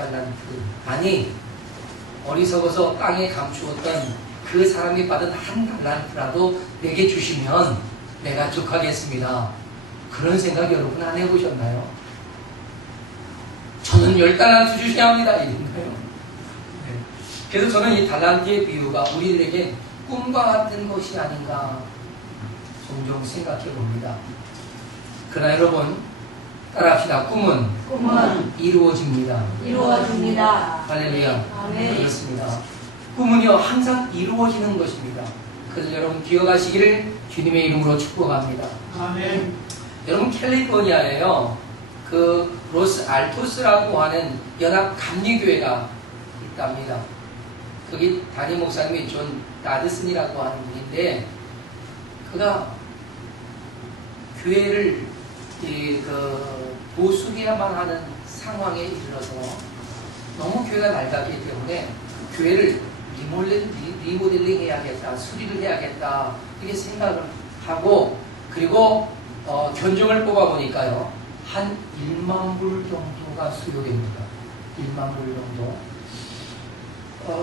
10달란트. 아니, 어리석어서 땅에 감추었던 그 사람이 받은 1달란트라도 내게 주시면 내가 족하겠습니다. 그런 생각 여러분 안 해보셨나요? 저는 10달란트 주셔야 합니다. 이런가요? 네. 그래서 저는 이 달란트의 비유가 우리들에게 꿈과 같은 것이 아닌가 종종 생각해 봅니다. 그러나 여러분, 따라합시다. 꿈은 이루어집니다. 이루어집니다. 할렐루야. 아멘. 그렇습니다. 꿈은요, 항상 이루어지는 것입니다. 그래서 여러분 기억하시기를 주님의 이름으로 축복합니다. 아멘. 여러분, 캘리포니아에요, 그 로스 알토스라고 하는 연합 감리교회가 있답니다. 거기 담임 목사님이 존 다드슨이라고 하는 분인데, 그가 교회를 보수해야만 하는 상황에 이르러서 너무 교회가 낡았기 때문에 그 교회를 리모델링 해야겠다, 수리를 해야겠다, 이렇게 생각을 하고, 그리고 견적을 뽑아보니까요, 한 1만 불 정도가 수요됩니다. 1만 불 정도.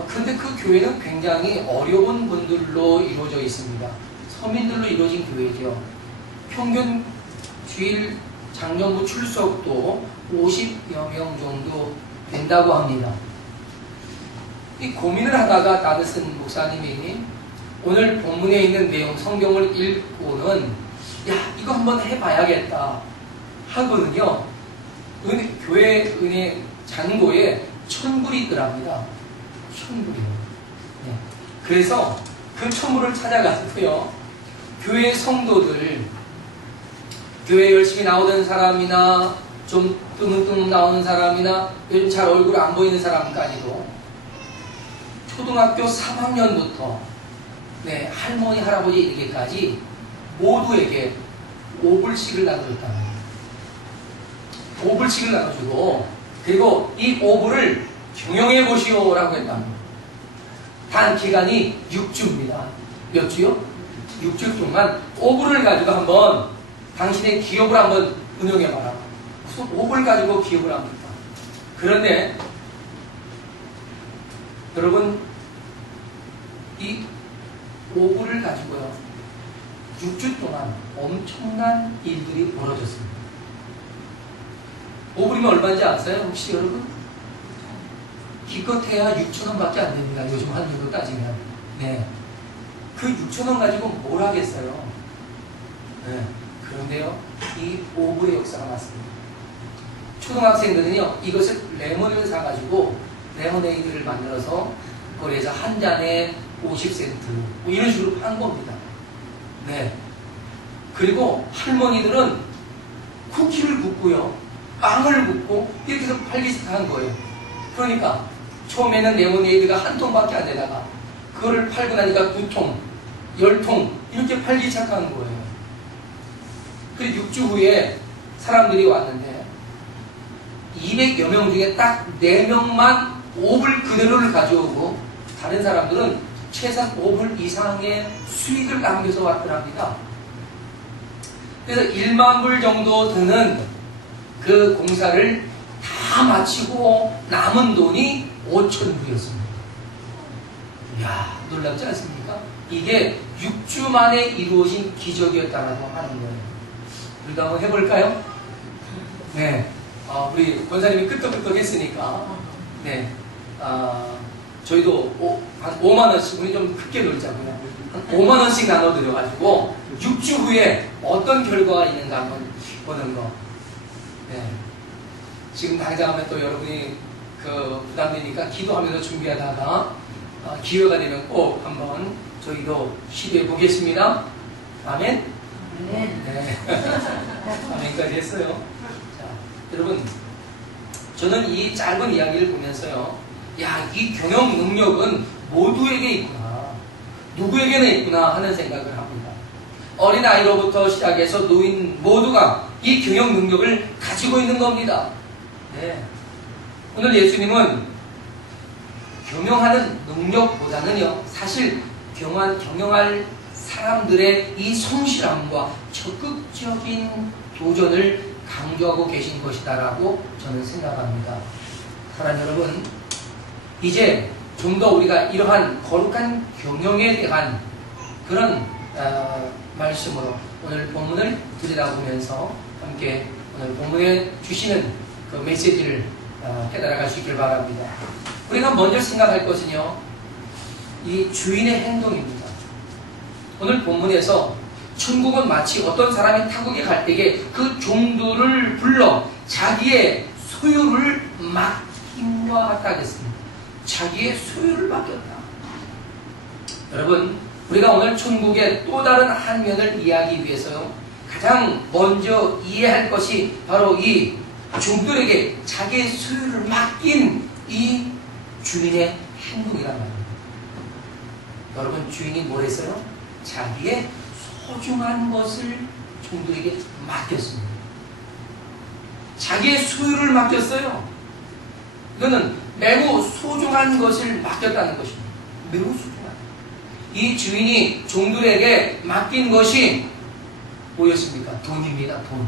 근데 그 교회는 굉장히 어려운 분들로 이루어져 있습니다. 서민들로 이루어진 교회죠. 평균 주일 장년부 출석도 50여 명 정도 된다고 합니다. 이 고민을 하다가 다드슨 목사님이 오늘 본문에 있는 내용, 성경을 읽고는 야, 이거 한번 해봐야겠다 하거든요. 교회 은혜 잔고에 1,000불이 있더랍니다. 1,000불이요. 네. 그래서 그 1,000불을 찾아가서요, 교회 성도들, 교회 열심히 나오던 사람이나 좀 뜨문뜨문 나오는 사람이나 요즘 잘 얼굴 안 보이는 사람까지도 초등학교 3학년부터 네, 할머니, 할아버지 이렇게까지 모두에게 5불씩을 나눠줬다. 5불씩을 나눠주고, 그리고 이 5불을 경영해 보시오라고 했답니다. 단 기간이 6주입니다. 몇 주요? 6주 동안 5불을 가지고 한번 당신의 기업을 한번 운영해봐라. 무슨 5불 가지고 기업을 합니까? 그런데 여러분, 이 5불을 가지고요, 6주 동안 엄청난 일들이 벌어졌습니다. 5불이면 얼마인지 아세요? 혹시 여러분? 기껏해야 6,000원밖에 안 됩니다. 요즘 환율로 따지면. 네. 그 6,000원 가지고 뭘 하겠어요? 네. 그런데요, 이 5불의 역사가 맞습니다. 초등학생들은요, 이것을 레몬을 사가지고 레모네이드를 만들어서 거리에서 한 잔에 50센트 뭐 이런 식으로 판 겁니다. 네. 그리고 할머니들은 쿠키를 굽고요, 빵을 굽고 이렇게 해서 팔기 시작한 거예요. 그러니까 처음에는 레모네이드가 한 통밖에 안 되다가 그거를 팔고 나니까 2통, 10통 이렇게 팔기 시작한 거예요. 그리고 6주 후에 사람들이 왔는데 200여 명 중에 딱 4명만 5불 그대로를 가져오고 다른 사람들은 최소한 5불 이상의 수익을 남겨서 왔더랍니다. 그래서 1만 불 정도 드는 그 공사를 다 마치고 남은 돈이 5,000불이었습니다. 이야, 놀랍지 않습니까? 이게 6주 만에 이루어진 기적이었다고 하는 거예요. 우리도 한번 해볼까요? 네. 우리 권사님이 끄떡끄떡 했으니까, 네. 저희도 한 5만원씩, 우리 좀 크게 놀자고요. 한 5만원씩 나눠드려가지고, 6주 후에 어떤 결과가 있는가 한번 보는 거. 네. 지금 당장 하면 또 여러분이 부담되니까 기도하면서 준비하다가, 기회가 되면 꼭 한번 저희도 시도해 보겠습니다. 아멘? 네. 아멘까지 했어요. 자, 여러분, 저는 이 짧은 이야기를 보면서요, 야, 이 경영 능력은 모두에게 있구나, 누구에게나 있구나 하는 생각을 합니다. 어린아이로부터 시작해서 노인 모두가 이 경영 능력을 가지고 있는 겁니다. 네. 오늘 예수님은 경영하는 능력보다는요, 사실 경영할 사람들의 이 성실함과 적극적인 도전을 강조하고 계신 것이다라고 저는 생각합니다. 사랑하는 여러분, 이제 좀 더 우리가 이러한 거룩한 경영에 대한 그런 말씀으로 오늘 본문을 들여다보면서 함께 오늘 본문에 주시는 그 메시지를 깨달아갈 수 있길 바랍니다. 우리가 먼저 생각할 것은요, 이 주인의 행동입니다. 오늘 본문에서 천국은 마치 어떤 사람이 타국에 갈 때에 그 종들을 불러 자기의 소유를 맡김과 같다 하겠습니다. 자기의 소유를 맡겼다. 여러분, 우리가 오늘 천국의 또 다른 한 면을 이해하기 위해서요, 가장 먼저 이해할 것이 바로 이 종들에게 자기의 소유를 맡긴 이 주인의 행동이란 말입니다. 여러분, 주인이 뭘 했어요? 자기의 소중한 것을 종들에게 맡겼습니다. 자기의 소유를 맡겼어요. 이거는 매우 소중한 것을 맡겼다는 것입니다. 매우 소중한. 이 주인이 종들에게 맡긴 것이 뭐였습니까? 돈입니다. 돈.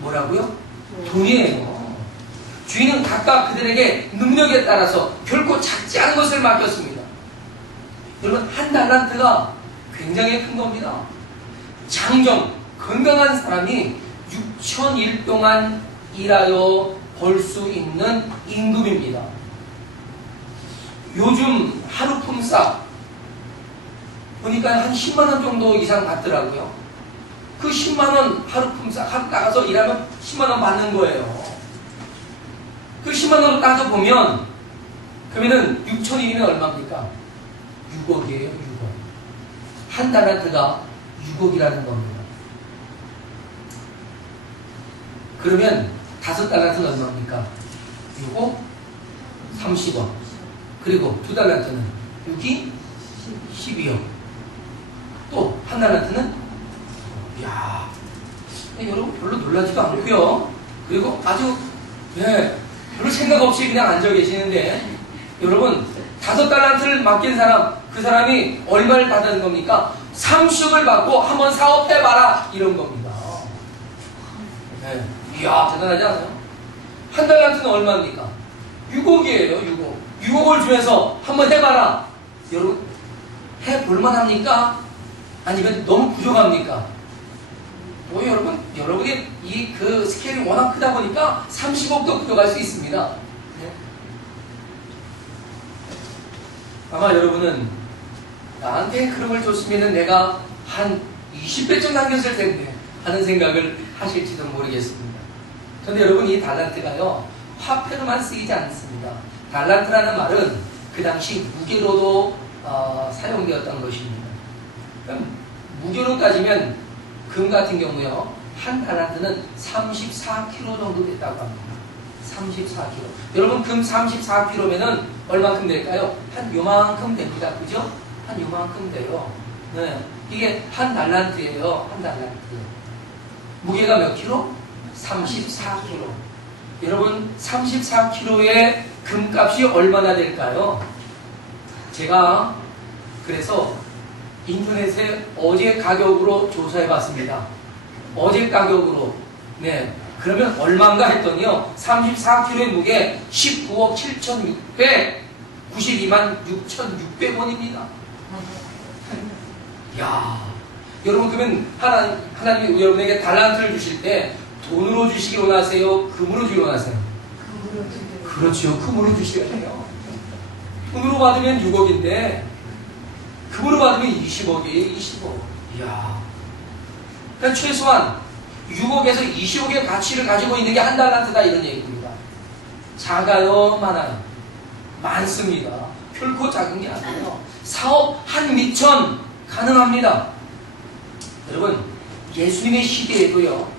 뭐라고요? 돈이에요. 주인은 각각 그들에게 능력에 따라서 결코 작지 않은 것을 맡겼습니다. 여러분, 한 달란트가 굉장히 큰 겁니다. 장정, 건강한 사람이 6,000일 동안 일하여 벌 수 있는 임금입니다. 요즘 하루 품삯 보니까 한 10만원 정도 이상 받더라고요. 그 10만원 하루 품삯 하루 나가서 일하면 10만원 받는 거예요. 그 10만원으로 따져보면 그러면은 6,000일이면 얼마입니까? 6억이에요. 6억. 한 달란트가 6억이라는 겁니다. 그러면 5달란트는 얼마입니까? 6억 30억. 그리고 2달란트는 6이 12억. 또 한 달란트는, 이야, 여러분 별로 놀라지도 않고요. 그리고 아주 별로 생각 없이 그냥 앉아 계시는데, 여러분 5달란트를 맡긴 사람, 그 사람이 얼마를 받는 겁니까? 30억을 받고 한번 사업해봐라, 이런 겁니다. 이야, 대단하지 않아요? 한 달란트는 얼마입니까? 6억이에요. 6억. 6억을 주면서 한번 해봐라. 여러분, 해볼만 합니까? 아니면 너무 부족합니까? 여러분, 여러분의 이 그 스케일이 워낙 크다 보니까 30억도 부족할 수 있습니다. 네? 아마 여러분은 나한테 그런 걸 줬으면 내가 한 20배쯤 남겼을 텐데 하는 생각을 하실지도 모르겠습니다. 그런데 여러분, 이 달란트가요, 화폐로만 쓰이지 않습니다. 달란트라는 말은 그 당시 무게로도 사용되었던 것입니다. 그럼 무게로 따지면 금 같은 경우요, 한 달란트는 34kg 정도 됐다고 합니다. 34kg. 여러분, 금 34kg면은 얼만큼 될까요? 한 요만큼 됩니다. 그죠? 한 요만큼 돼요. 네. 이게 한 달란트예요. 한 달란트. 무게가 몇 킬로? 34kg. 여러분, 34kg의 금값이 얼마나 될까요? 제가 그래서 인터넷에 어제 가격으로 조사해 봤습니다. 어제 가격으로. 네. 그러면 얼마인가 했더니요, 34kg의 무게 19억 7,692만 6,600원입니다. 야, 여러분, 그러면 하나님이 여러분에게 달란트를 주실 때 돈으로 주시기 원하세요? 금으로 주기 원하세요? 금으로 주세요. 그렇죠. 금으로 주셔야 돼요. 돈으로 받으면 6억인데 금으로 받으면 20억이에요. 20억. 이야. 그러니까 최소한 6억에서 20억의 가치를 가지고 있는 게 한 달란트다, 이런 얘기입니다. 작아요? 많아요? 많습니다. 결코 작은 게 아니에요. 사업 한 미천 가능합니다. 여러분, 예수님의 시대에도요,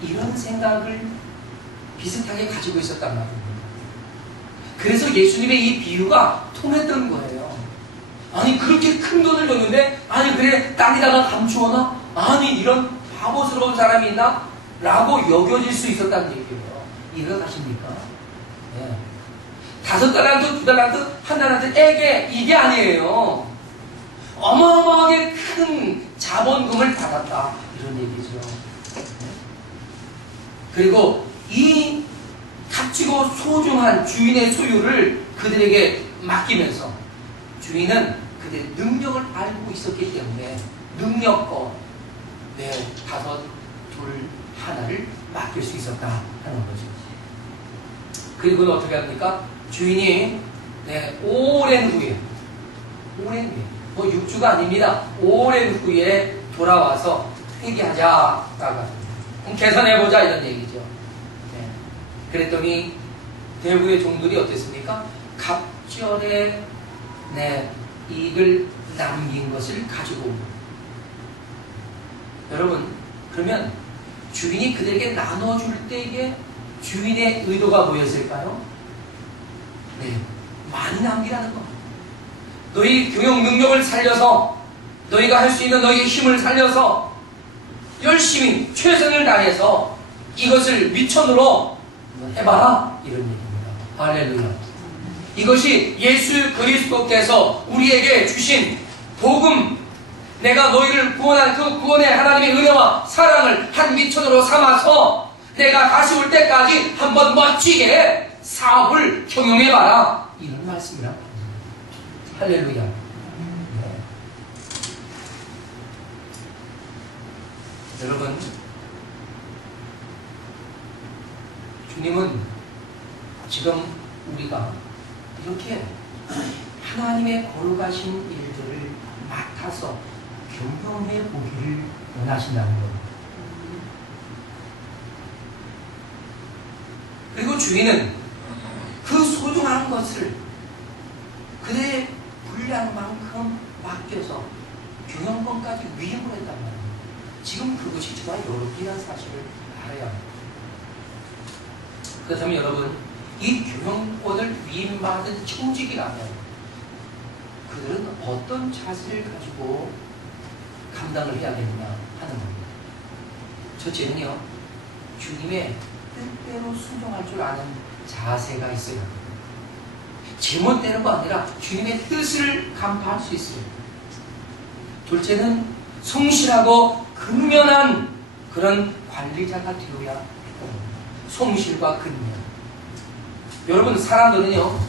이런 생각을 비슷하게 가지고 있었단 말입니다. 그래서 예수님의 이 비유가 통했던 거예요. 아니, 그렇게 큰 돈을 줬는데, 아니, 그래, 땅에다가 감추어놔? 아니, 이런 바보스러운 사람이 있나? 라고 여겨질 수 있었다는 얘기예요. 이해가 가십니까? 네. 5달란트, 2달란트, 1달란트에게 이게 아니에요. 어마어마하게 큰 자본금을 받았다, 이런 얘기죠. 그리고 이 값지고 소중한 주인의 소유를 그들에게 맡기면서 주인은 그들의 능력을 알고 있었기 때문에 능력껏 다섯, 둘, 하나를 맡길 수 있었다 하는 거죠. 그리고는 어떻게 합니까? 주인이 오랜 후에 뭐 6주가 아닙니다. 오랜 후에 돌아와서 회개하자라고 합니다. 그럼 계산해보자 이런 얘기죠. 그랬더니 대부의 종들이 어땠습니까? 갑절에 이익을 남긴 것을 가지고 온 겁니다. 여러분, 그러면 주인이 그들에게 나눠줄 때에 주인의 의도가 뭐였을까요? 많이 남기라는 겁니다. 너희 경영 능력을 살려서 너희가 할 수 있는 너희의 힘을 살려서 열심히 최선을 다해서 이것을 미천으로 해봐라 이런 얘기입니다. 할렐루야. 이것이 예수 그리스도께서 우리에게 주신 복음, 내가 너희를 구원한 그 구원의 하나님의 은혜와 사랑을 한 미천으로 삼아서 내가 다시 올 때까지 한번 멋지게 사업을 경영해봐라 이런 말씀이라. 할렐루야. 여러분, 주님은 지금 우리가 이렇게 하나님의 거룩하신 일들을 맡아서 경영해 보기를 원하신다는 겁니다. 그리고 주인은 그 소중한 것을 그들의 분량만큼 맡겨서 경영권까지 위임을 했단 말이에요. 지금 그것이 정말 여롭다는 사실을 알아야 합니다. 그렇다면 여러분, 이 경영권을 위임받은 청직이라면 그들은 어떤 자세를 가지고 감당을 해야겠느냐 하는 겁니다. 첫째는요, 주님의 뜻대로 순종할 줄 아는 자세가 있어야 합니다. 제멋대로가 아니라 주님의 뜻을 간파할 수 있어요. 둘째는 성실하고 근면한 그런 관리자가 되어야 합니다. 성실과 근면. 여러분, 사람들은요,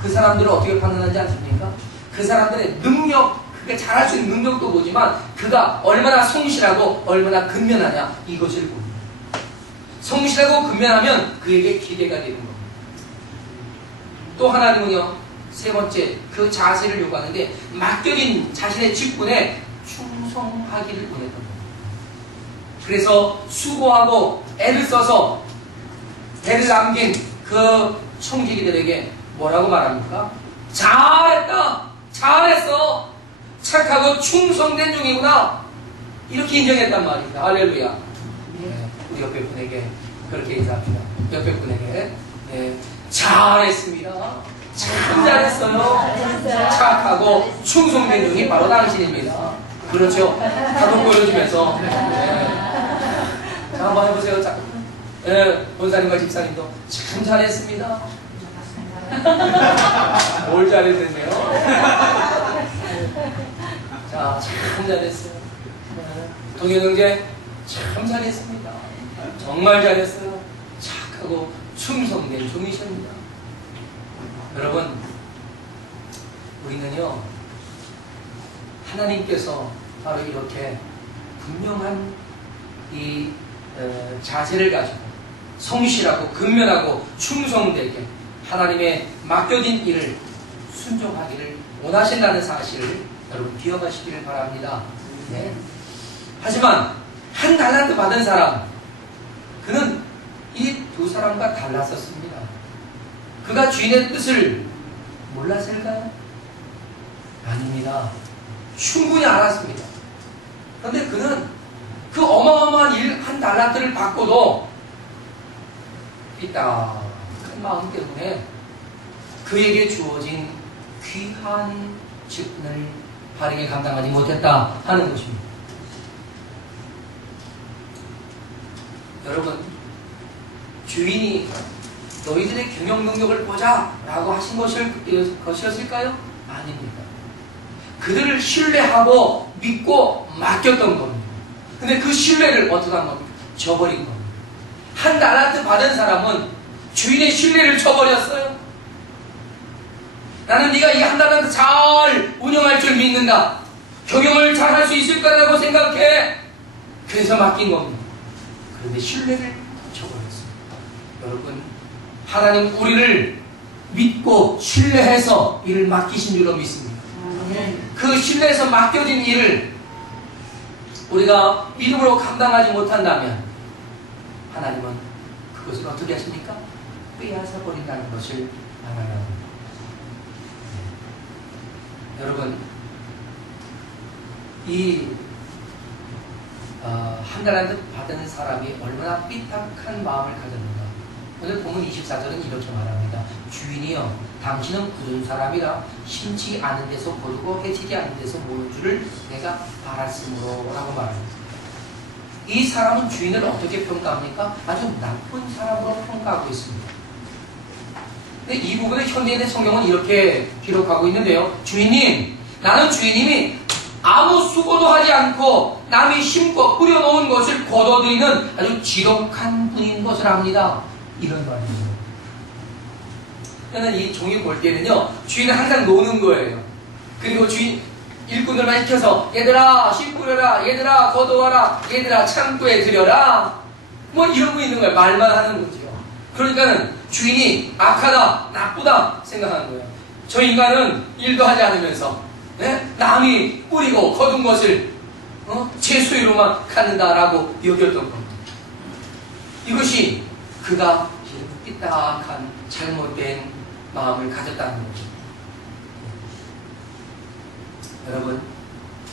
그 사람들을 어떻게 판단하지 않습니까? 그 사람들의 능력, 그게 잘할 수 있는 능력도 보지만 그가 얼마나 성실하고 얼마나 근면하냐 이것을 봅니다. 성실하고 근면하면 그에게 기대가 되는 겁니다. 또 하나님은요, 세 번째 그 자세를 요구하는데 맡겨진 자신의 직분에 충성하기를 원했던 겁니다. 그래서 수고하고 애를 써서 애를 남긴 그 청지기들에게 뭐라고 말합니까? 잘했다! 잘했어! 착하고 충성된 종이구나! 이렇게 인정했단 말입니다. 할렐루야. 우리 옆에 분에게 그렇게 인사합니다. 옆에 분에게 잘했습니다. 참 잘했어요. 착하고 충성된 종이 바로 당신입니다. 그렇죠. 가동 보여주면서 자, 한번 해보세요. 자, 본사님과 집사님도 참 잘했습니다. 뭘 잘했는데요? 자, 참 잘했어요. 동현형제 참 잘했습니다. 정말 잘했어요. 착하고 충성된 종이십니다. 여러분, 우리는요, 하나님께서 바로 이렇게 분명한 이 자세를 가지고 성실하고 근면하고 충성되게 하나님의 맡겨진 일을 순종하기를 원하신다는 사실을 여러분 기억하시기를 바랍니다. 네. 하지만 한 달란트 받은 사람, 그는 이 두 사람과 달랐었습니다. 그가 주인의 뜻을 몰랐을까요? 아닙니다. 충분히 알았습니다. 그런데 그는 그 어마어마한 일 한 달란트를 받고도 삐딱한 마음 때문에 그에게 주어진 귀한 직분을 바르게 감당하지 못했다 하는 것입니다. 여러분, 주인이 너희들의 경영 능력을 보자 라고 하신 것이었을까요? 아닙니다. 그들을 신뢰하고 믿고 맡겼던 겁니다. 근데 그 신뢰를 어떻게 한 겁니까? 저버린 겁니다. 한 달란트 받은 사람은 주인의 신뢰를 저버렸어요. 나는 네가 이 한 달란트 잘 운영할 줄 믿는다. 경영을 잘 할 수 있을 거라고 생각해. 그래서 맡긴 겁니다. 그런데 신뢰를 저버렸습니다. 여러분, 하나님 우리를 믿고 신뢰해서 일을 맡기신 줄로 믿습니다. 그 신뢰해서 맡겨진 일을 우리가 믿음으로 감당하지 못한다면 하나님은 그것을 어떻게 하십니까? 빼앗아 버린다는 것을 알아야 합니다. 여러분, 이 한 달란트 받은 사람이 얼마나 삐딱한 마음을 가졌는가. 오늘 본문 24절은 이렇게 말합니다. 주인이여, 당신은 굳은 사람이라 심지 않은 데서 거두고 해치지 않은 데서 모는 줄을 내가 알았으므로 라고 말합니다. 이 사람은 주인을 어떻게 평가합니까? 아주 나쁜 사람으로 평가하고 있습니다. 근데 이 부분을 현대인의 성경은 이렇게 기록하고 있는데요. 주인님, 나는 주인님이 아무 수고도 하지 않고 남이 심고 뿌려놓은 것을 거둬들이는 아주 지독한 분인 것을 압니다. 이런 말입니다. 저는 이 종이 볼 때는요, 주인은 항상 노는 거예요. 그리고 주인, 일꾼들만 시켜서 얘들아 씨 뿌려라, 얘들아 거둬와라, 얘들아 창고에 들여라, 뭐 이러고 있는 거예요. 말만 하는 거죠. 그러니까는 주인이 악하다, 나쁘다 생각하는 거예요. 저 인간은 일도 하지 않으면서 남이 뿌리고 거둔 것을 제 소유로만 갖는다라고 여겼던 겁니다. 이것이 그가 삐딱한 잘못된 마음을 가졌다는 거죠. 여러분,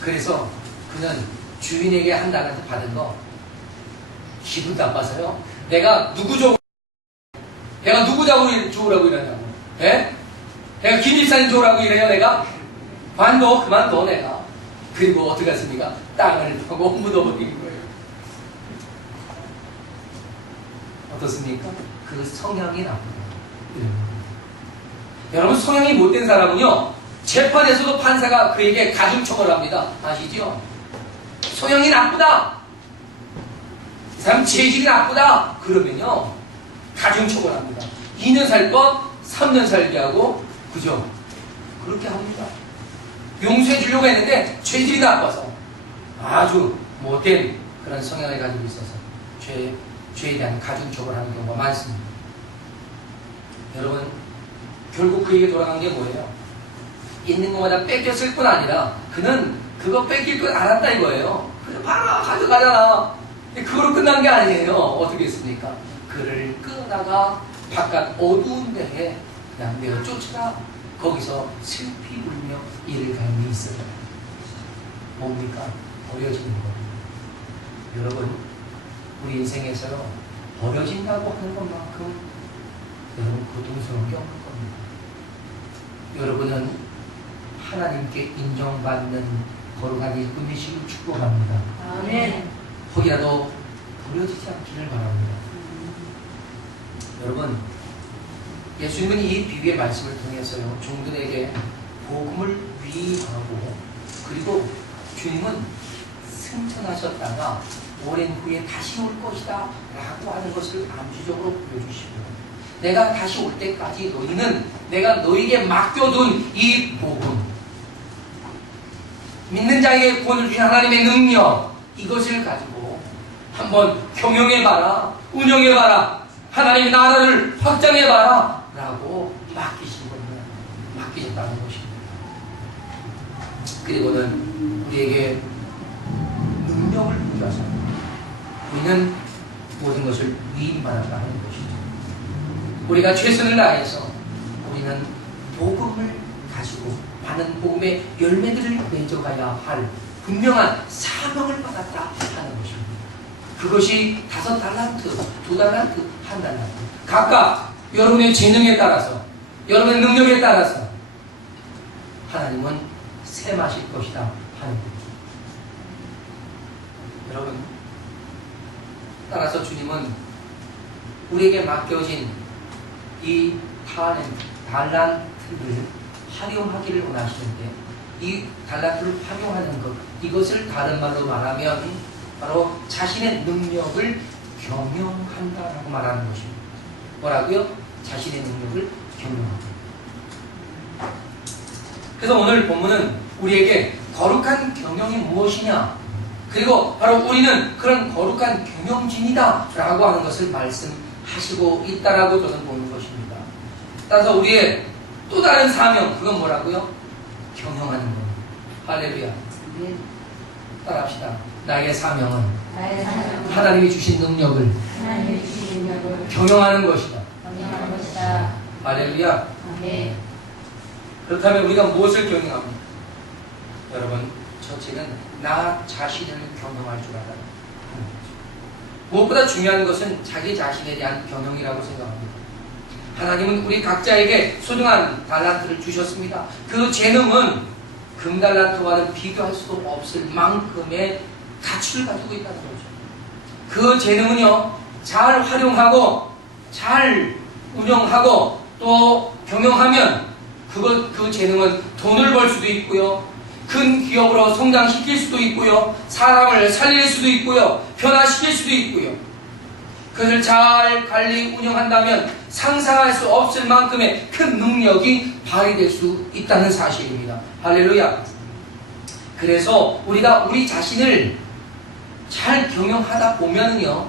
그래서 그는 주인에게 한 달란트 받은 거 기분 나빠서요. 내가 누구 좋으라고 이러냐고. 내가 김 집사님 좋으라고 이래요. 내가 그만둬 내가. 그리고 어떻게 했습니까? 땅을 파고 묻어버린 거예요. 어떻습니까? 그 성향이 나쁘다. 여러분, 성향이 못된 사람은요, 재판에서도 판사가 그에게 가중처벌을 합니다. 아시죠? 성향이 나쁘다, 이 사람 재질이 나쁘다 그러면요 가중처벌합니다. 2년 살 것 3년 살게 하고, 그죠? 그렇게 합니다. 용서해 주려고 했는데 죄질이 나빠서 아주 못된 그런 성향을 가지고 있어서 죄에 대한 가중처벌하는 경우가 많습니다. 여러분, 결국 그에게 돌아간 게 뭐예요? 있는 것마다 뺏겼을 뿐 아니라 그는 그거 뺏길 줄 알았다 이거예요. 그래 봐라 가져가잖아. 그거로 끝난 게 아니에요. 어떻게 했습니까? 그를 끄다가 바깥 어두운 데에 그냥 내어 쫓아라. 거기서 슬피 울며 이를 갈미 있어요. 뭡니까? 버려지는 겁니다. 여러분, 우리 인생에서요, 버려진다고 하는 것만큼 여러분 고통스러운 게 없는 겁니다. 여러분은 하나님께 인정받는 거룩한 일꾼 되시길 축복합니다. 아멘. 혹이라도 버려지지 않기를 바랍니다. 여러분, 예수님은 이 비유의 말씀을 통해서요, 종들에게 복음을 위하고, 그리고 주님은 승천하셨다가 오랜 후에 다시 올 것이다 라고 하는 것을 암시적으로 보여주시고, 내가 다시 올 때까지 너희는 내가 너희에게 맡겨둔 이 복음, 믿는 자에게 구원을 주신 하나님의 능력, 이것을 가지고 한번 경영해봐라, 운영해봐라, 하나님의 나라를 확장해봐라 라고 맡기신 겁니다. 맡기셨다는 것입니다. 그리고는 우리에게 능력을 부여하사 우리는 모든 것을 위임받았다 하는 것이죠. 우리가 최선을 다해서 우리는 복음을 가지고 많은 복음의 열매들을 맺어가야 할 분명한 사명을 받았다 하는 것입니다. 그것이 5달란트, 2달란트, 1달란트 각각 여러분의 재능에 따라서, 여러분의 능력에 따라서 하나님은 셈하실 것이다 하는 거죠. 여러분, 따라서 주님은 우리에게 맡겨진 이 달란트를 활용하기를 원하시는데, 이 달란트를 활용하는 것, 이것을 다른 말로 말하면 바로 자신의 능력을 경영한다라고 말하는 것입니다. 뭐라고요? 자신의 능력을 경영하고. 그래서 오늘 본문은 우리에게 거룩한 경영이 무엇이냐, 그리고 바로 우리는 그런 거룩한 경영진이다 라고 하는 것을 말씀하시고 있다라고 저는 보는 것입니다. 따라서 우리의 또 다른 사명, 그건 뭐라고요? 경영하는 것. 할렐루야. 따라합시다. 나의 사명은 나의 사명은 하나님이 주신 능력을 하나님의 주신 능력을 경영하는 것이다. 경영하는 것이다. 할렐루야. 아멘. 그렇다면 우리가 무엇을 경영합니까? 여러분, 첫째는 나 자신을 경영할 줄 알아요. 무엇보다 중요한 것은 자기 자신에 대한 경영이라고 생각합니다. 하나님은 우리 각자에게 소중한 달란트를 주셨습니다. 그 재능은 금달란트와는 비교할 수 없을 만큼의 가치를 가지고 있다는 거죠. 그 재능은요, 잘 활용하고 잘 운영하고 또 경영하면 그 재능은 돈을 벌 수도 있고요, 큰 기업으로 성장시킬 수도 있고요, 사람을 살릴 수도 있고요, 변화시킬 수도 있고요. 그것을 잘 관리 운영한다면 상상할 수 없을 만큼의 큰 능력이 발휘될 수 있다는 사실입니다. 할렐루야. 그래서 우리가 우리 자신을 잘 경영하다 보면은요,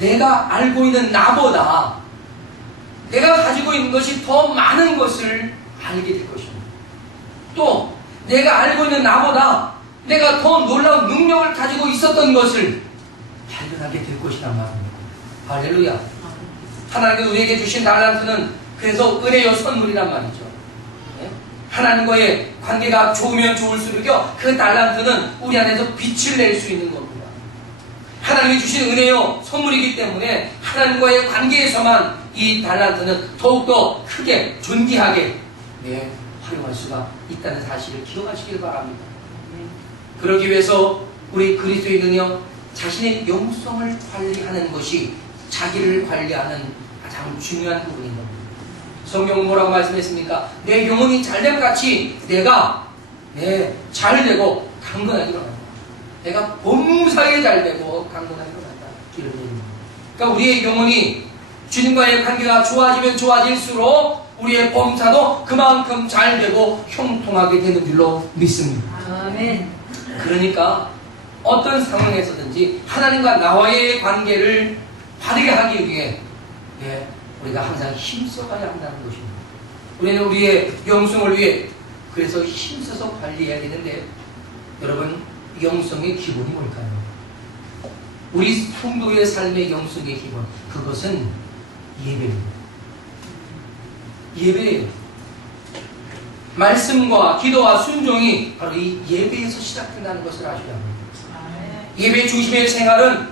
내가 알고 있는 나보다 내가 가지고 있는 것이 더 많은 것을 알게 될 것입니다. 또 내가 알고 있는 나보다 내가 더 놀라운 능력을 가지고 있었던 것을 발견하게 될 것이란 말입니다. 할렐루야. 하나님께서 우리에게 주신 달란트는 그래서 은혜요 선물이란 말이죠. 네? 하나님과의 관계가 좋으면 좋을수록요, 그 달란트는 우리 안에서 빛을 낼 수 있는 겁니다. 하나님이 주신 은혜요 선물이기 때문에 하나님과의 관계에서만 이 달란트는 더욱더 크게 존귀하게 활용할 수가 있다는 사실을 기억하시길 바랍니다. 그러기 위해서 우리 그리스도인은요, 자신의 영성을 관리하는 것이 자기를 관리하는 가장 중요한 부분인 겁니다. 성경은 뭐라고 말씀했습니까? 내 영혼이 잘됨 같이 내가 잘되고 강건하기로 한다. 내가 범사에 잘되고 강건하기로 한다. 이런 얘기입니다. 그러니까 우리의 영혼이 주님과의 관계가 좋아지면 좋아질수록 우리의 범사도 그만큼 잘되고 형통하게 되는 줄로 믿습니다. 아멘. 그러니까 어떤 상황에서든지 하나님과 나와의 관계를 바르게 하기 위해 우리가 항상 힘써가야 한다는 것입니다. 우리는 우리의 영성을 위해 그래서 힘써서 관리해야 되는데, 여러분, 영성의 기본이 뭘까요? 우리 성도의 삶의 영성의 기본, 그것은 예배입니다. 예배예요. 말씀과 기도와 순종이 바로 이 예배에서 시작된다는 것을 아셔야 합니다. 예배 중심의 생활은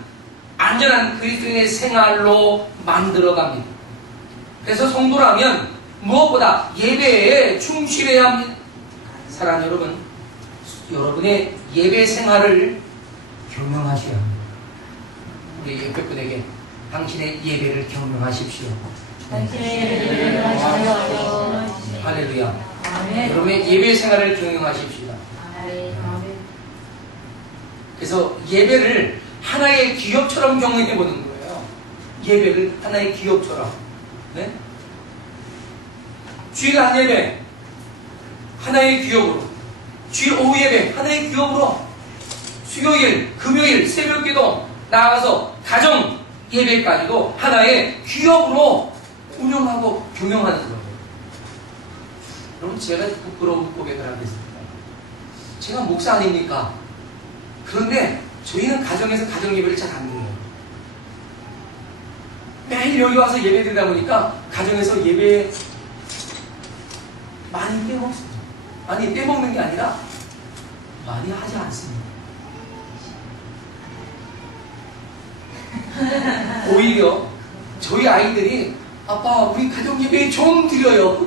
안전한 그리스도인의 생활로 만들어갑니다. 그래서 성도라면 무엇보다 예배에 충실해야 합니다. 사랑하는 여러분, 여러분의 예배 생활을 경영하셔야 합니다. 우리 옆에 분에게 당신의 예배를 경영하십시오. 당신의 예배를 하시옵소서. 할렐루야. 아멘. 여러분의 예배 생활을 경영하십시다. 아멘. 그래서 예배를 하나의 기업처럼 경영해 보는 거예요. 예배를 하나의 기업처럼. 네? 주일 안 예배 하나의 기업으로, 주일 오후 예배 하나의 기업으로, 수요일, 금요일, 새벽기도 나아가서 가정 예배까지도 하나의 기업으로 운영하고 경영하는 거예요. 여러분, 제가 부끄러운 고백을 하겠습니다. 제가 목사 아닙니까? 그런데 저희는 가정에서 가정 예배를 잘 안 드려요. 매일 여기 와서 예배 드리다 보니까 가정에서 예배 많이 빼먹습니다. 아니, 빼먹는 게 아니라 많이 하지 않습니다. 오히려 저희 아이들이 아빠, 우리 가정 예배 좀 드려요.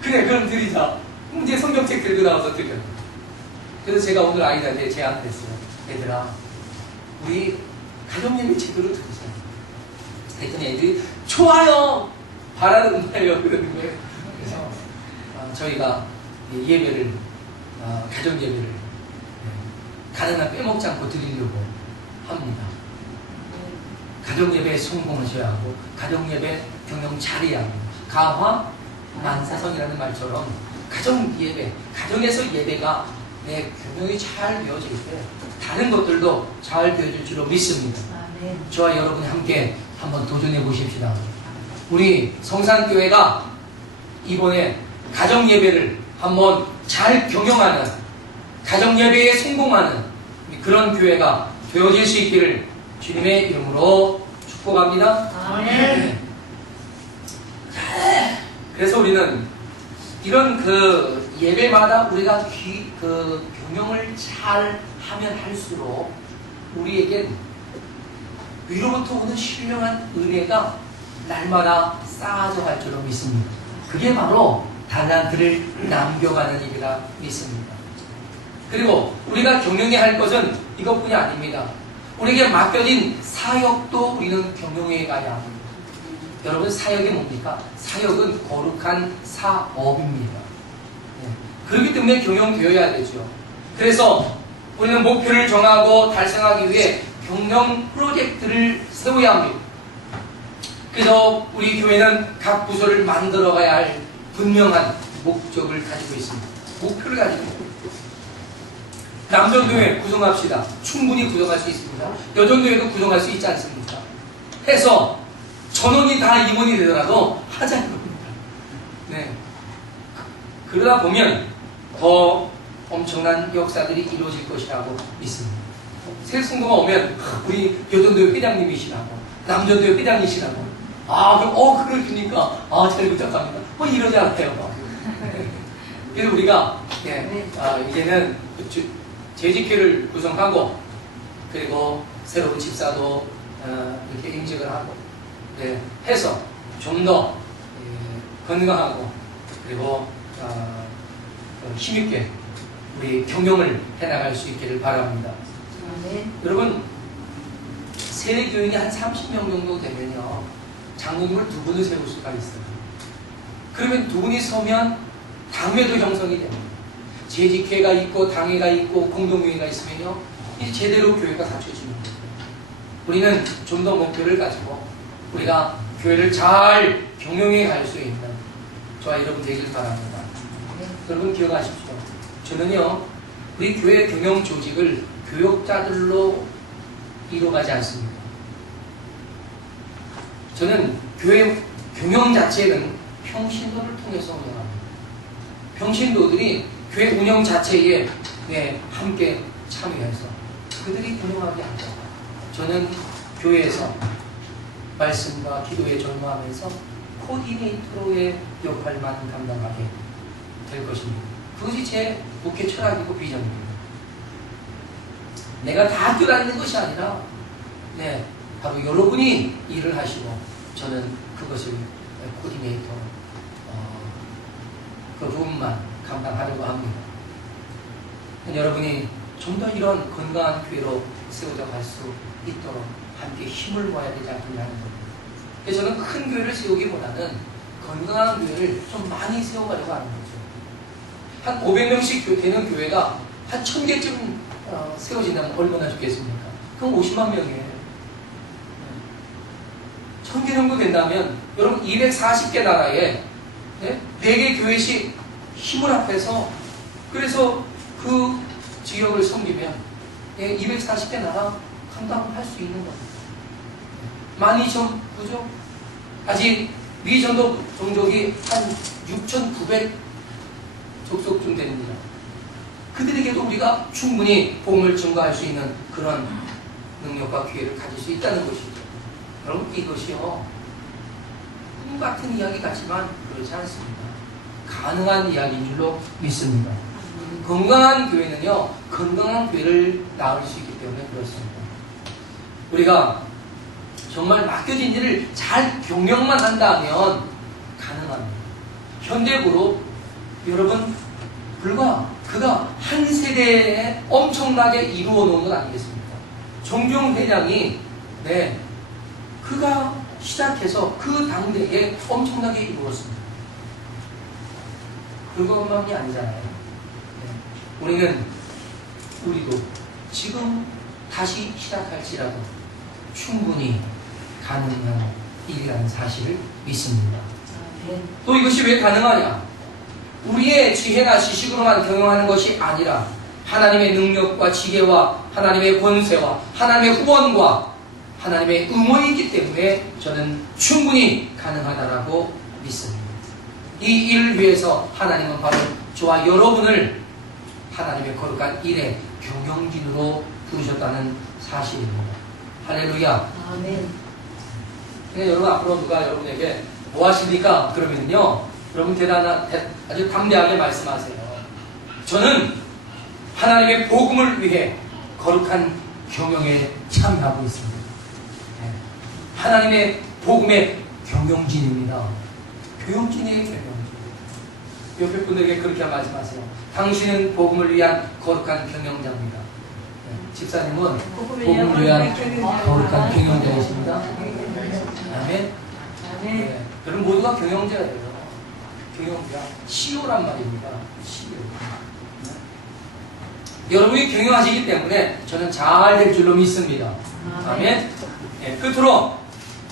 그래, 그럼 드리자. 이제 성경책 들고 나와서 드려요. 그래서 제가 오늘 아이들한테 제안을 했어요. 얘들아, 우리 가정 예배 제대로 드리자. 그랬더니 애들이 좋아요, 바라는 거예요. 그러는 거예요. 그래서 저희가 예배를, 가정 예배를 가능한 빼먹지 않고 드리려고 합니다. 가정예배 성공하셔야 하고 가정예배 경영 잘해야 하고 가화 만사성이라는 말처럼 가정예배, 가정에서 예배가 내 경영이 잘 되어질 때 다른 것들도 잘 되어질 줄로 믿습니다. 아멘. 저와 여러분이 함께 한번 도전해 보십시다. 우리 성산교회가 이번에 가정예배를 한번 잘 경영하는, 가정예배에 성공하는 그런 교회가 되어질 수 있기를 주님의 이름으로 축복합니다. 아멘. 그래서 우리는 이런 그 예배마다 우리가 경영을 잘 하면 할수록 우리에겐 위로부터 오는 신령한 은혜가 날마다 쌓아져 갈 줄로 믿습니다. 그게 바로 달란트를 남겨가는 일이라 믿습니다. 그리고 우리가 경영해야 할 것은 이것뿐이 아닙니다. 우리에게 맡겨진 사역도 우리는 경영해 가야 합니다. 여러분, 사역이 뭡니까? 사역은 거룩한 사업입니다. 그렇기 때문에 경영되어야 되죠. 그래서 우리는 목표를 정하고 달성하기 위해 경영 프로젝트를 세워야 합니다. 그래서 우리 교회는 각 부서를 만들어가야 할 분명한 목적을 가지고 있습니다. 목표를 가지고 있습니다. 남전교회 구성합시다. 충분히 구성할 수 있습니다. 여전교회도 구성할 수 있지 않습니까? 해서 전원이 다 임원이 되더라도 하자는 겁니다. 네. 그러다 보면 더 엄청난 역사들이 이루어질 것이라고 믿습니다. 새 성도가 오면 우리 여전교회 회장님이시라고, 남전교회 회장이시라고, 그걸 그러니까 잘 부탁합니다. 이러지 않아요. 그래서 우리가 이제는 재직회를 구성하고, 그리고 새로운 집사도 이렇게 임직을 하고, 해서 좀 더 건강하고, 그리고 힘있게 우리 경영을 해나갈 수 있기를 바랍니다. 여러분, 세례교인이 한 30명 정도 되면요, 장로님을 2분을 세울 수가 있어요. 그러면 2분이 서면 당회도 형성이 됩니다. 재직회가 있고 당회가 있고 공동회의가 있으면요, 이제 제대로 교회가 갖춰지는 거예요. 우리는 좀 더 목표를 가지고 우리가 교회를 잘 경영해 갈 수 있는 저와 여러분 되길 바랍니다. 여러분 기억하십시오. 저는요, 우리 교회 경영 조직을 교역자들로 이루어가지 않습니다. 저는 교회 경영 자체는 평신도를 통해서 운영합니다. 평신도들이 교회 운영 자체에 함께 참여해서 그들이 운영하게 합니다. 저는 교회에서 말씀과 기도에 전무하면서 코디네이터로의 역할만 감당하게 될 것입니다. 그것이 제 목회 철학이고 비전입니다. 내가 다 뛰어다니는 것이 아니라 바로 여러분이 일을 하시고 저는 그것을 코디네이터 그 부분만 감당하려고 합니다. 여러분이 좀 더 이런 건강한 교회로 세워져 갈 수 있도록 함께 힘을 모아야 되지 않겠냐는 겁니다. 그래서 저는 큰 교회를 세우기보다는 건강한 교회를 좀 많이 세워가려고 하는 거죠. 한 500명씩 되는 교회가 한 1000개쯤 세워진다면 얼마나 좋겠습니까? 그럼 50만 명이에요. 1000개 정도 된다면 여러분 240개 나라에 4개 교회씩 힘을 합해서 그래서 그 지역을 섬기면 240개 나라 감당할 수 있는 겁니다. 12,000 그죠? 아직 미전도 종족이 한 6,900 족속쯤 됩니다. 그들에게도 우리가 충분히 복음을 증거할 수 있는 그런 능력과 기회를 가질 수 있다는 것이죠. 여러분, 이것이요, 꿈 같은 이야기 같지만 그렇지 않습니다. 가능한 이야기인 줄로 믿습니다. 건강한 교회는요, 건강한 교회를 낳을 수 있기 때문에 그렇습니다. 우리가 정말 맡겨진 일을 잘 경영만 한다면 가능합니다. 현대그룹, 여러분, 그가 한 세대에 엄청나게 이루어 놓은 것 아니겠습니까? 정종 회장이, 그가 시작해서 그 당대에 엄청나게 이루었습니다. 그것만이 아니잖아요. 우리도 지금 다시 시작할지라도 충분히 가능한 일이라는 사실을 믿습니다. 아멘. 또 이것이 왜 가능하냐? 우리의 지혜나 지식으로만 경영하는 것이 아니라 하나님의 능력과 지혜와 하나님의 권세와 하나님의 후원과 하나님의 응원이 있기 때문에 저는 충분히 가능하다라고 믿습니다. 이 일을 위해서 하나님은 바로 저와 여러분을 하나님의 거룩한 일의 경영진으로 부르셨다는 사실입니다. 할렐루야. 아멘. 여러분 앞으로 누가 여러분에게 뭐 하십니까? 그러면요, 여러분 아주 담대하게 말씀하세요. 저는 하나님의 복음을 위해 거룩한 경영에 참여하고 있습니다. 하나님의 복음의 경영진입니다. 경영진이에요, 경영진. 옆에 분들에게 그렇게 말씀하세요. 당신은 복음을 위한 거룩한 경영자입니다. 집사님은 복음을 위한 거룩한 경영자이십니다. 아멘. 아멘. 여러분 모두가 경영자예요. 경영자, CEO란 말입니다. CEO. 여러분이 경영하시기 때문에 저는 잘 될 줄로 믿습니다. 아멘. 끝으로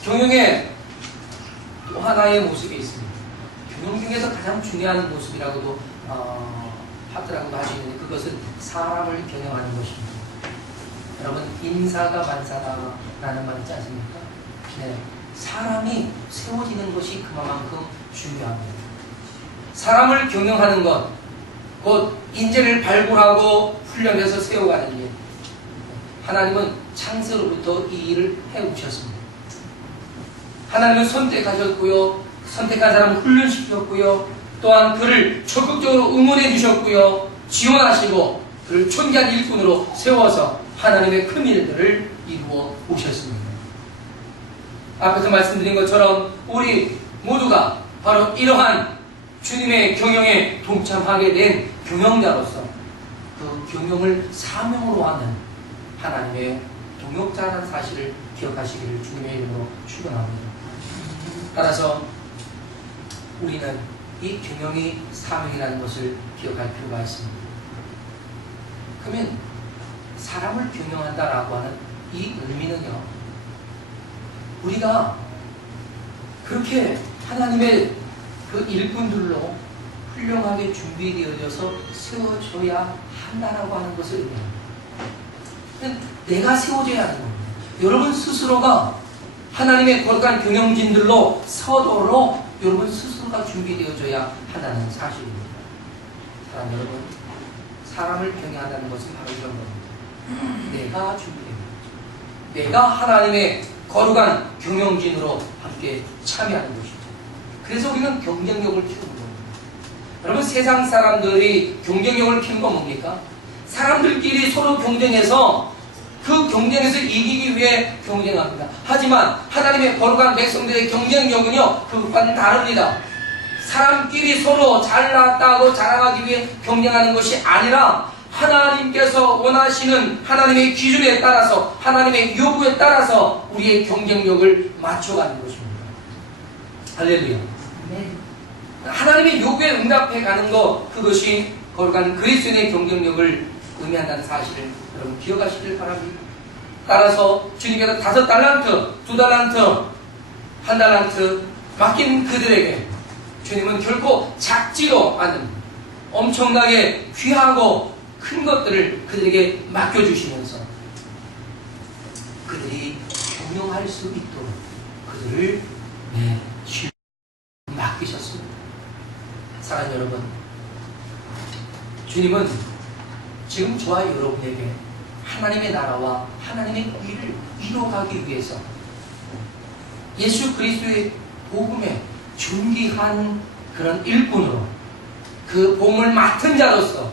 경영의 또 하나의 모습이 있습니다. 경영 중에서 가장 중요한 모습이라고도 하더라고도 할 수 있는데 그것은 사람을 경영하는 것입니다. 여러분 인사가 만사다라는 말 있지 않습니까? 네. 사람이 세워지는 것이 그만큼 중요합니다. 사람을 경영하는 것, 곧 인재를 발굴하고 훈련해서 세워가는 일. 하나님은 창세로부터 이 일을 해오셨습니다. 하나님은 선택하셨고요, 선택한 사람을 훈련시켰고요, 또한 그를 적극적으로 응원해 주셨고요, 지원하시고 그를 존귀한 일꾼으로 세워서 하나님의 큰 일들을 이루어 오셨습니다. 앞에서 말씀드린 것처럼 우리 모두가 바로 이러한 주님의 경영에 동참하게 된 경영자로서 그 경영을 사명으로 하는 하나님의 동역자라는 사실을 기억하시기를 주님의 이름으로 축원합니다. 따라서 우리는 이 경영이 사명이라는 것을 기억할 필요가 있습니다. 그러면 사람을 경영한다라고 하는 이 의미는요, 우리가 그렇게 하나님의 그 일꾼들로 훌륭하게 준비되어져서 세워져야 한다라고 하는 것을 의미합니다. 내가 세워져야 하는 겁니다. 여러분 스스로가 하나님의 거룩한 경영진들로 서도록 여러분 스스로가 준비되어져야 한다는 사실입니다. 사랑 여러분, 사람을 경영한다는 것은 바로 이런 겁니다. 내가 준비됩니다. 내가 하나님의 거룩한 경영진으로 함께 참여하는 것이죠. 그래서 우리는 경쟁력을 키우는 겁니다. 여러분 세상 사람들이 경쟁력을 키우는 건 뭡니까? 사람들끼리 서로 경쟁해서 그 경쟁에서 이기기 위해 경쟁합니다. 하지만 하나님의 거룩한 백성들의 경쟁력은요, 그것과는 다릅니다. 사람끼리 서로 잘났다고 자랑하기 위해 경쟁하는 것이 아니라 하나님께서 원하시는 하나님의 기준에 따라서 하나님의 요구에 따라서 우리의 경쟁력을 맞춰가는 것입니다. 할렐루야. 네. 하나님의 요구에 응답해 가는 것, 그것이 거룩한 그리스도인의 경쟁력을 의미한다는 사실을 여러분 기억하시길 바랍니다. 따라서 주님께서 5달란트, 2달란트, 1달란트 맡긴 그들에게 주님은 결코 작지도 않은 엄청나게 귀하고 큰 것들을 그들에게 맡겨주시면서 그들이 경영할 수 있도록 그들을 맡기셨습니다. 사랑하는 여러분, 주님은 지금 저와 여러분에게 하나님의 나라와 하나님의 의를 이루어가기 위해서 예수 그리스도의 복음의 존귀한 그런 일꾼으로 그 복음을 맡은 자로서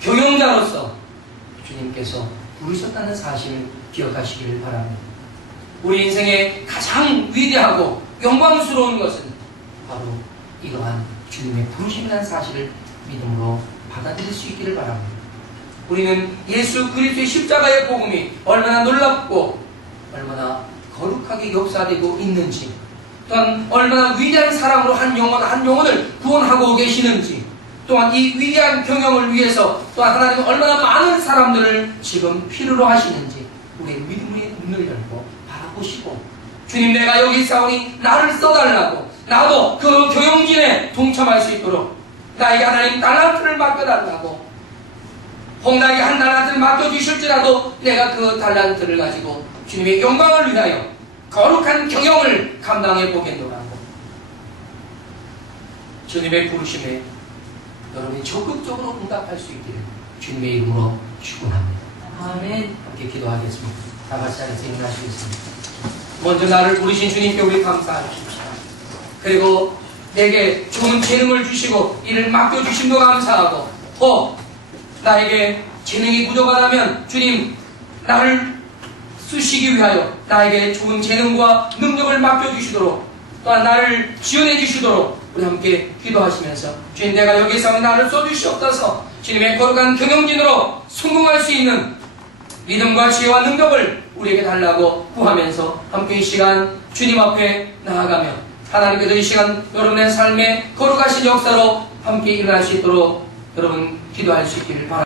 경영자로서 주님께서 부르셨다는 사실을 기억하시기를 바랍니다. 우리 인생의 가장 위대하고 영광스러운 것은 바로 이러한 주님의 부르심이라는 사실을 믿음으로 받아들일 수 있기를 바랍니다. 우리는 예수 그리스도의 십자가의 복음이 얼마나 놀랍고 얼마나 거룩하게 역사되고 있는지, 또한 얼마나 위대한 사랑으로 한 영혼을 구원하고 계시는지, 또한 이 위대한 경영을 위해서 또한 하나님은 얼마나 많은 사람들을 지금 필요로 하시는지 우리의 믿음의 눈을 열고 바라보시고 주님 내가 여기 있사오니 나를 써달라고, 나도 그 경영진에 동참할 수 있도록 나에게 하나님 달란트를 맡겨달라고, 홍나에게 한 달란트를 맡겨주실지라도 내가 그 달란트를 가지고 주님의 영광을 위하여 거룩한 경영을 감당해 보겠노라고 주님의 부르심에 여러분이 적극적으로 응답할 수 있기를 주님의 이름으로 축원합니다. 아멘. 함께 기도하겠습니다. 다 같이 자리에서 일어나시겠습니다. 먼저 나를 부르신 주님께 우리 감사합시다. 그리고 내게 좋은 재능을 주시고 이를 맡겨주심도 감사하고, 나에게 재능이 부족하다면 주님 나를 쓰시기 위하여 나에게 좋은 재능과 능력을 맡겨주시도록, 또한 나를 지원해 주시도록 우리 함께 기도하시면서 주님 내가 여기서 나를 써주시옵소서. 주님의 거룩한 경영진으로 성공할 수 있는 믿음과 지혜와 능력을 우리에게 달라고 구하면서 함께 이 시간 주님 앞에 나아가며 하나님께서 이 시간 여러분의 삶에 거룩하신 역사로 함께 일어날 수 있도록 여러분 기도할 수 있기를 바랍니다.